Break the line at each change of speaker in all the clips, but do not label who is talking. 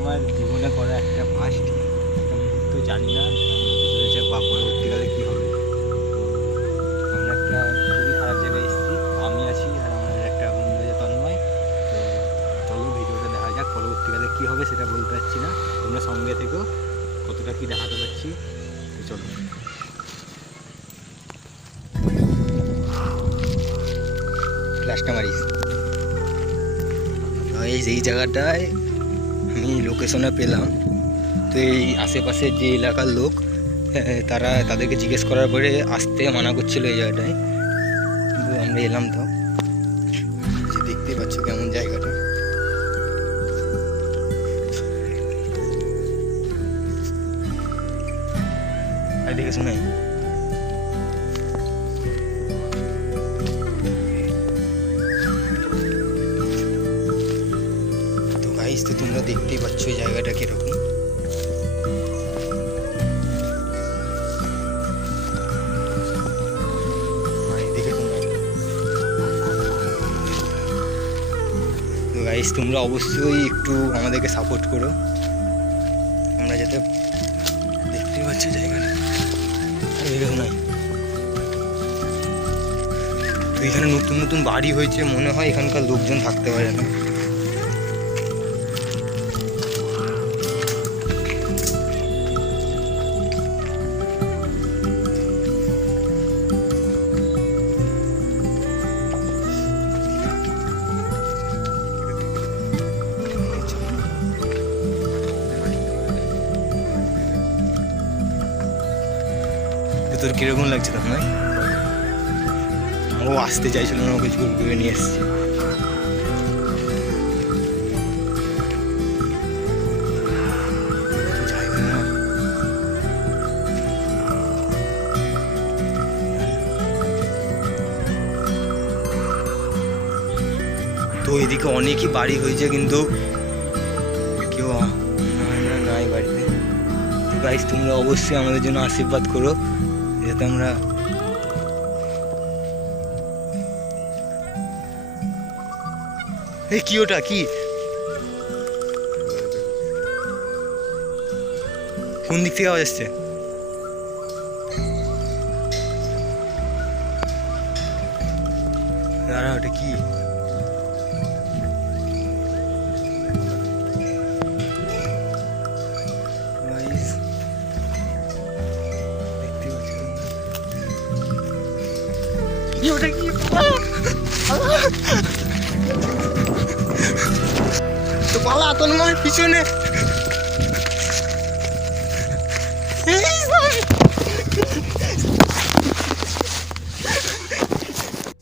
আমার জীবনে করা একটা ফার্স্ট তো জানি না বা পরবর্তীকালে কী হবে। আমরা একটা খুবই খারাপ জায়গায় এসেছি। আমি আছি আর আমার একটা বন্ধু আছে তন্ময়। তো চলো ভিডিওটা দেখা যাক পরবর্তীকালে কী হবে সেটা বলতে পারছি না। তোমরা সঙ্গে থেকেও কতটা কী দেখাতে পারছি। তো চলো। ফ্ল্যাশটা মারিস। এই জায়গাটায় আমি লোকেশনে পেলাম। তো এই আশেপাশের যে এলাকার লোক, তারা তাদেরকে জিজ্ঞেস করার পরে আসতে মানা করছিল এই জায়গাটায়। কিন্তু আমরা এলাম তো। দেখতে পাচ্ছ কেমন জায়গাটা। দেখে শুনে গাইস তো তোমরা দেখতেই পাচ্ছ জায়গাটা কীরকম। গাইস তোমরা অবশ্যই একটু আমাদেরকে সাপোর্ট করো। আমরা যাতে দেখতেই পাচ্ছি জায়গাটা। তো এখানে নতুন নতুন বাড়ি হয়েছে, মনে হয় এখানকার লোকজন থাকতে পারে না। তোর কীরকম লাগছে তখন ও আসতে চাইছিল না, ওকে জোর করে নিয়ে এসছে। তো এদিকে অনেকই বাড়ি হয়েছে, কিন্তু কেউ নাই বাড়িতে। তো তোমরা অবশ্যই আমাদের জন্য আশীর্বাদ করো। যাতে আমরা এই কি ওটা? কি? কোন দিক থেকে আওয়াজ আসছে? দাঁড়া ওটা কি? তোমরা। কি ওটা কি তো পালা তন্ময় পিছনে।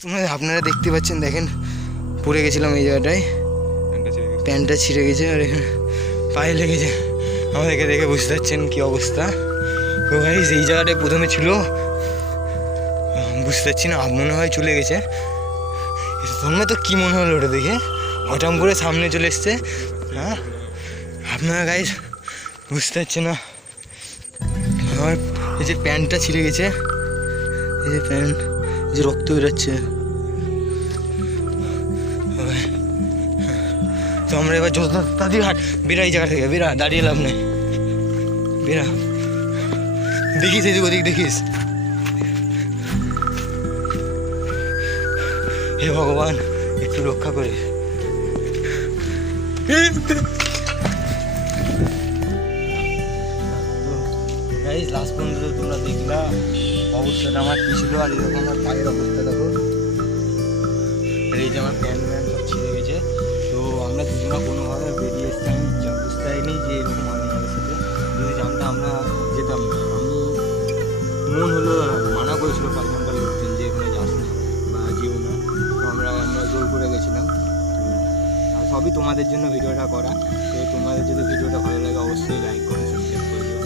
তোমরা আপনারা দেখতে পাচ্ছেন, দেখেন, পড়ে গেছিলাম এই জায়গাটায়। প্যান্টটা ছিঁড়ে গেছে, আর এখানে পায়ে লেগেছে। আমাদেরকে দেখে বুঝতে পারছেন কি অবস্থা। তো ভাই এই জায়গাটায় প্রথমে ছিল বুঝতে পারছি না মনে হয় চলে গেছে। তোমরা তো কি মনে হলো ওটা দেখে? হঠাৎ করে সামনে চলে এসছে। হ্যাঁ? আপনারা গাইজ বুঝতে পারছে না। আমার এই যে প্যান্টটা ছিঁড়ে গেছে, এই যে প্যান্ট, এই যে রক্ত বেরোচ্ছে। তো আমরা এবার যত তাড়াতাড়ি হাট বেরা এই জায়গা থেকে বেরা দাঁড়িয়ে লাভ নেই। বেরা দেখিস এদিক ওদিক দেখিস। হে ভগবান, একটু রক্ষা করে। লাস্ট পর্যন্ত তোমরা দেখলা অবস্থাটা আমার কি ছিল আর এরকম আমার পায়ের অবস্থা, দেখো। এই যে আমার প্যান্ট ম্যান সব ছিঁড়ে গেছে। তো আমরা দুজনা কোনোভাবে বেরিয়ে এসছি, আমি যা- বুঝতে পারিনি যে এরকম হবে আমাদের সাথে। যদি জানতাম আমরা যেতাম, আমি মন হলো মানা করেছিল পাঁচজনকার লোকজন সবই তোমাদের জন্য ভিডিওটা করা। তো তোমাদের যদি ভিডিওটা ভালো লাগে, অবশ্যই লাইক করে সাবস্ক্রাইব করে